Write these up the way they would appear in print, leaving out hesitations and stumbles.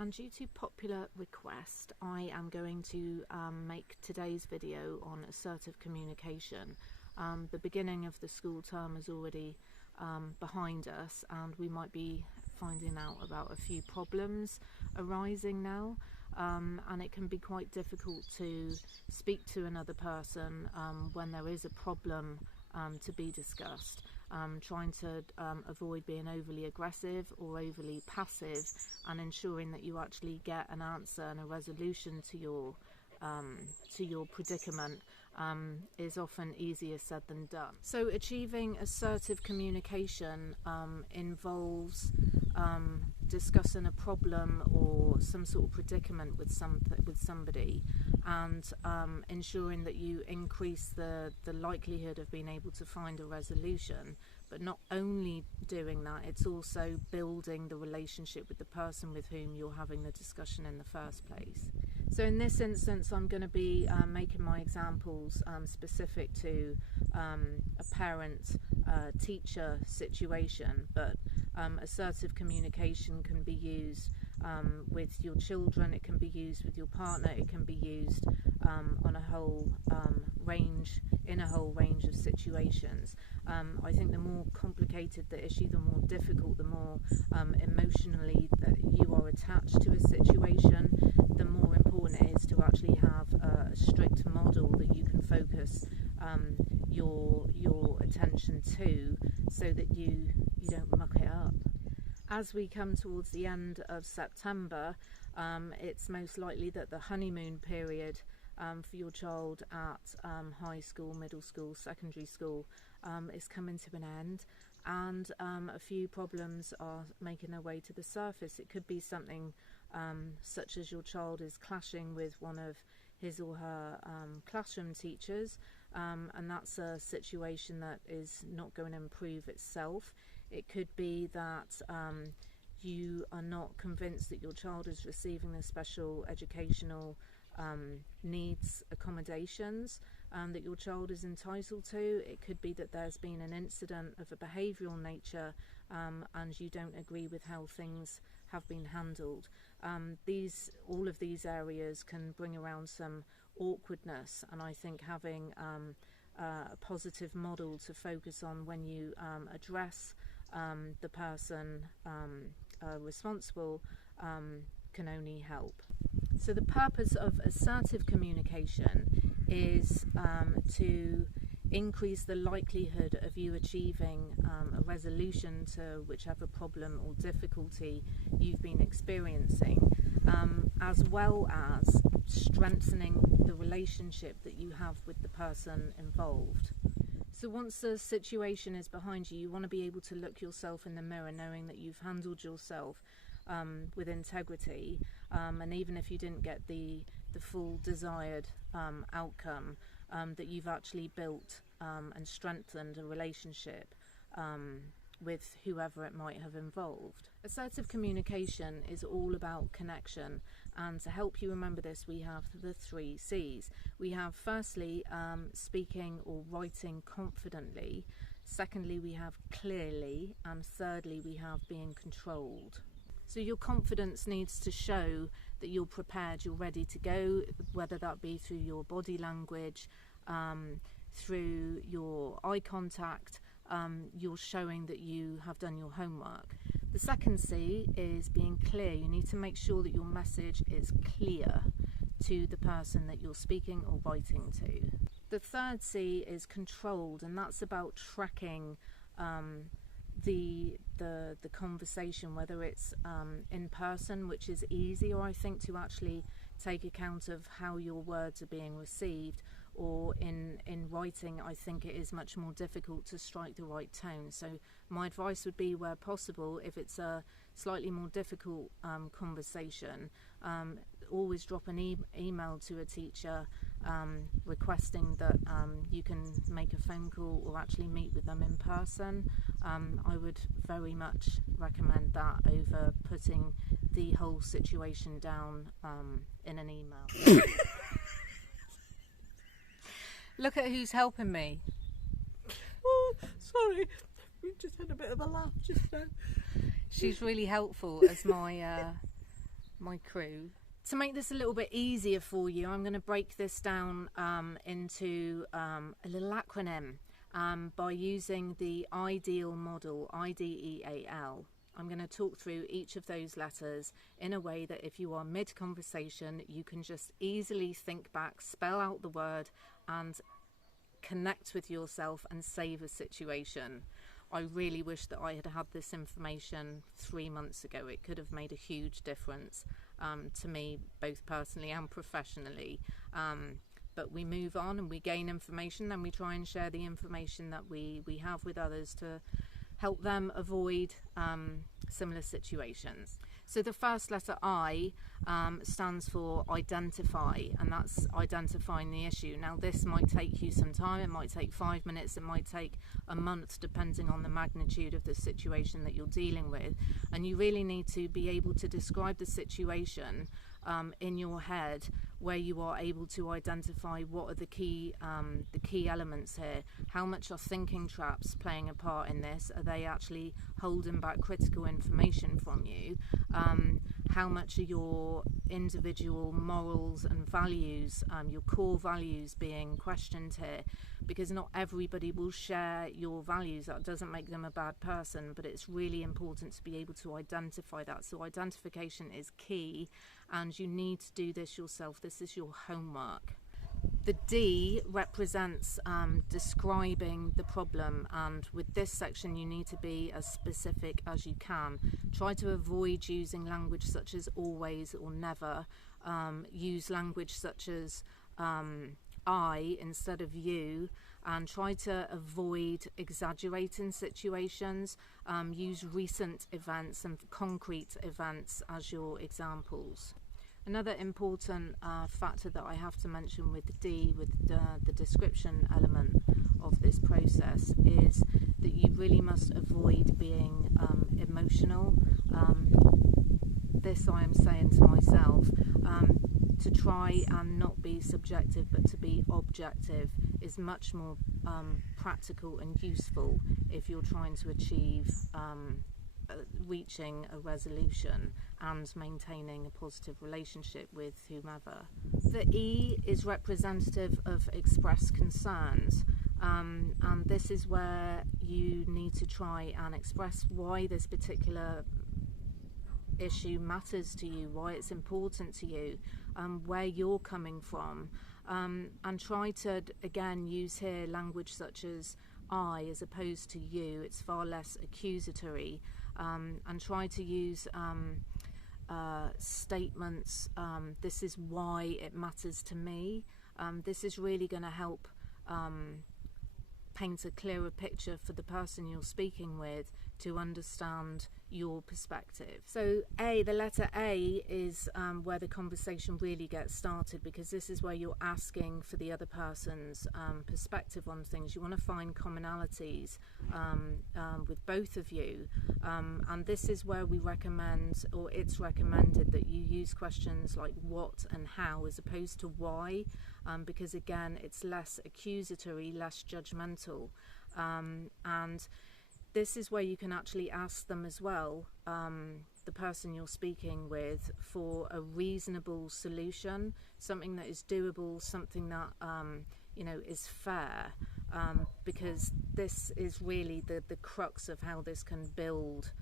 And due to popular request, I am going to make today's video on assertive communication. The beginning of the school term is already behind us, and we might be finding out about a few problems arising now, and it can be quite difficult to speak to another person when there is a problem to be discussed. Trying to avoid being overly aggressive or overly passive, and ensuring that you actually get an answer and a resolution to your predicament is often easier said than done. So achieving assertive communication involves discussing a problem or some sort of predicament with somebody, and ensuring that you increase the likelihood of being able to find a resolution. But not only doing that, it's also building the relationship with the person with whom you're having the discussion in the first place. So in this instance, I'm going to be making my examples specific to a parent-teacher situation, but assertive communication can be used with your children, it can be used with your partner, it can be used on a whole range of situations. I think the more complicated the issue, the more difficult, the more emotionally that you are attached to a situation, the more important it is to actually have a strict model that you can focus your attention to, so that you don't muck it up. As we come towards the end of September, it's most likely that the honeymoon period for your child at high school, middle school, secondary school is coming to an end, and a few problems are making their way to the surface. It could be something such as your child is clashing with one of his or her classroom teachers, and that's a situation that is not going to improve itself. It could be that you are not convinced that your child is receiving the special educational needs accommodations that your child is entitled to. It could be that there's been an incident of a behavioural nature and you don't agree with how things have been handled. All of these areas can bring around some awkwardness, and I think having a positive model to focus on when you address the person responsible can only help. So the purpose of assertive communication is to increase the likelihood of you achieving a resolution to whichever problem or difficulty you've been experiencing, as well as strengthening the relationship that you have with the person involved. So once the situation is behind you, you want to be able to look yourself in the mirror knowing that you've handled yourself with integrity, and even if you didn't get the full desired outcome, that you've actually built and strengthened a relationship with whoever it might have involved. Assertive communication is all about connection, and to help you remember this, we have the 3 C's. We have firstly speaking or writing confidently, secondly we have clearly, and thirdly we have being controlled. So your confidence needs to show that you're prepared, you're ready to go, whether that be through your body language, through your eye contact. You're showing that you have done your homework. The second C is being clear. You need to make sure that your message is clear to the person that you're speaking or writing to. The third C is controlled, and that's about tracking the conversation, whether it's in person, which is easier, I think, to actually take account of how your words are being received, or in writing, I think it is much more difficult to strike the right tone. So my advice would be, where possible, if it's a slightly more difficult conversation, always drop an email to a teacher requesting that you can make a phone call or actually meet with them in person. I would very much recommend that over putting the whole situation down in an email. Look at who's helping me. Oh, sorry, we just had a bit of a laugh just now. She's really helpful as my my crew. To make this a little bit easier for you, I'm going to break this down into a little acronym by using the IDEAL model, IDEAL. I'm going to talk through each of those letters in a way that if you are mid-conversation, you can just easily think back, spell out the word and connect with yourself and save a situation. I really wish that I had had this information 3 months ago. It could have made a huge difference to me, both personally and professionally. But we move on and we gain information, and we try and share the information that we have with others to help them avoid similar situations. So the first letter I stands for identify, and that's identifying the issue. Now this might take you some time, it might take 5 minutes, it might take a month, depending on the magnitude of the situation that you're dealing with, and you really need to be able to describe the situation in your head, where you are able to identify what are the key elements here. How much are thinking traps playing a part in this? Are they actually holding back critical information from you? How much are your individual morals and values, your core values, being questioned here? Because not everybody will share your values. That doesn't make them a bad person, but it's really important to be able to identify that. So identification is key, and you need to do this yourself. This is your homework. The D represents describing the problem, and with this section you need to be as specific as you can. Try to avoid using language such as always or never. Use language such as I instead of you, and try to avoid exaggerating situations. Use recent events and concrete events as your examples. Another important factor that I have to mention with D, with the description element of this process, is that you really must avoid being emotional. This I am saying to myself, to try and not be subjective but to be objective is much more practical and useful if you're trying to achieve reaching a resolution and maintaining a positive relationship with whomever. The E is representative of expressed concerns, and this is where you need to try and express why this particular issue matters to you, why it's important to you, where you're coming from, and try to again use here language such as I as opposed to you. It's far less accusatory, and try to use statements. This is why it matters to me. This is really going to help paint a clearer picture for the person you're speaking with to understand your perspective. So A, the letter A is where the conversation really gets started, because this is where you're asking for the other person's perspective on things. You want to find commonalities with both of you, and this is where we recommend, or it's recommended, that you use questions like what and how as opposed to why, because again it's less accusatory, less judgmental, and this is where you can actually ask them as well, the person you're speaking with, for a reasonable solution, something that is doable, something that is fair, because this is really the crux of how this can build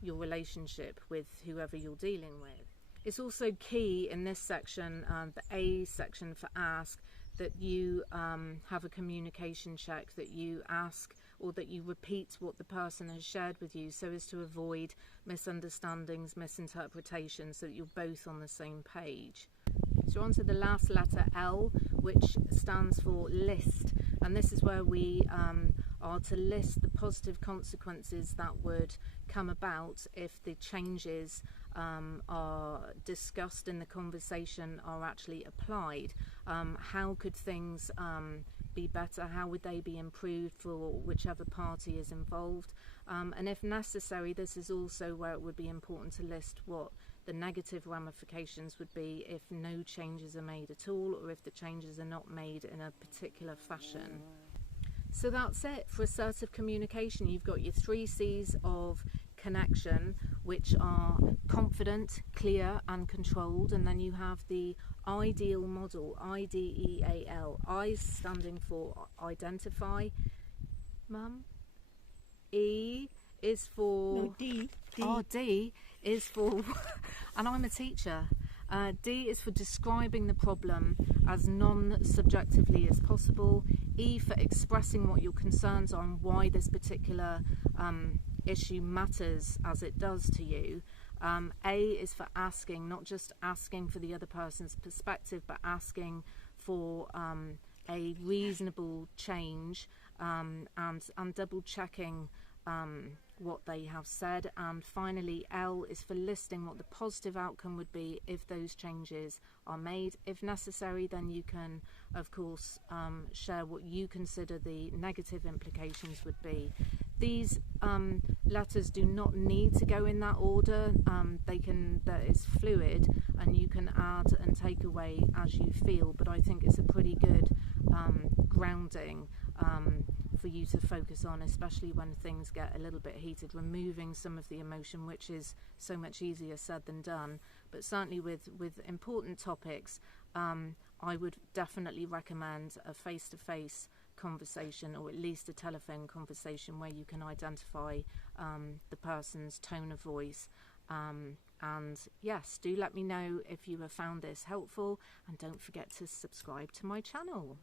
your relationship with whoever you're dealing with. It's also key in this section, the A section for ask, that you have a communication check, that you ask or that you repeat what the person has shared with you, so as to avoid misunderstandings, misinterpretations, so that you're both on the same page. So on to the last letter, L, which stands for list, and this is where we are to list the positive consequences that would come about if the changes are discussed in the conversation are actually applied. How could things be better? How would they be improved for whichever party is involved? And if necessary, this is also where it would be important to list what the negative ramifications would be if no changes are made at all, or if the changes are not made in a particular fashion. So that's it for assertive communication. You've got your 3 C's of connection, which are confident, clear and controlled, and then you have the ideal model, IDEAL, I standing for identify, Mum. E is for... No, D. Oh, D is for... and I'm a teacher. D is for describing the problem as non-subjectively as possible. E for expressing what your concerns are and why this particular issue matters as it does to you. A is for asking, not just asking for the other person's perspective, but asking for a reasonable change, and double checking what they have said. And finally, L is for listing what the positive outcome would be if those changes are made. If necessary, then you can, of course, share what you consider the negative implications would be. These letters do not need to go in that order. That is fluid, and you can add and take away as you feel, but I think it's a pretty good grounding for you to focus on, especially when things get a little bit heated, removing some of the emotion, which is so much easier said than done. But certainly with important topics, I would definitely recommend a face-to-face conversation, or at least a telephone conversation, where you can identify the person's tone of voice. And yes, do let me know if you have found this helpful, and don't forget to subscribe to my channel.